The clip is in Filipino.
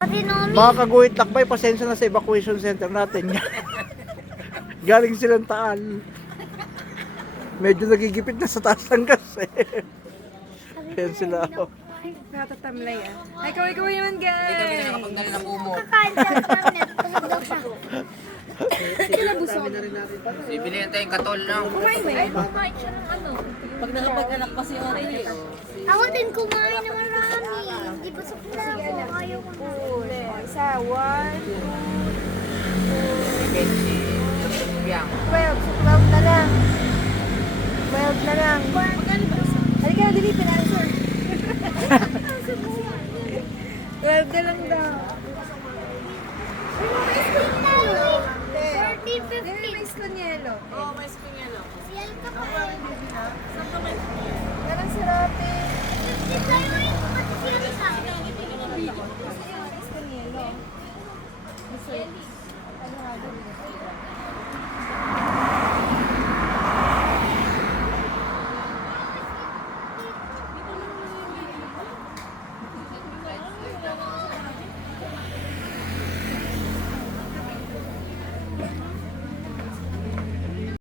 Mga kaguhit lakbay, pasensya na sa evacuation center natin. Galing silang Taal. Medyo nagigipit na sa taas ng gas eh. Ayan sila. Oh. Natatamlay ah. Ay, kaway naman guys! Kami na nakapagdali ng umo. Bibili tayong katol lang. Kumain mo yan? Pag nakapag-anak pa si Ori. Ako din kumain na marami. Hindi pa sa plano. Ayaw ko na. Isa, 1, Biyang. 12. So, 12 na lang. 12 na lang. Magkano ba isa? Halika na, dili, pinanswer. 12 na lang daw. May skonyelo. Oo, may spinelo. Yan ka pa. Saan ka may Ganang sarate. 50 tayo eh.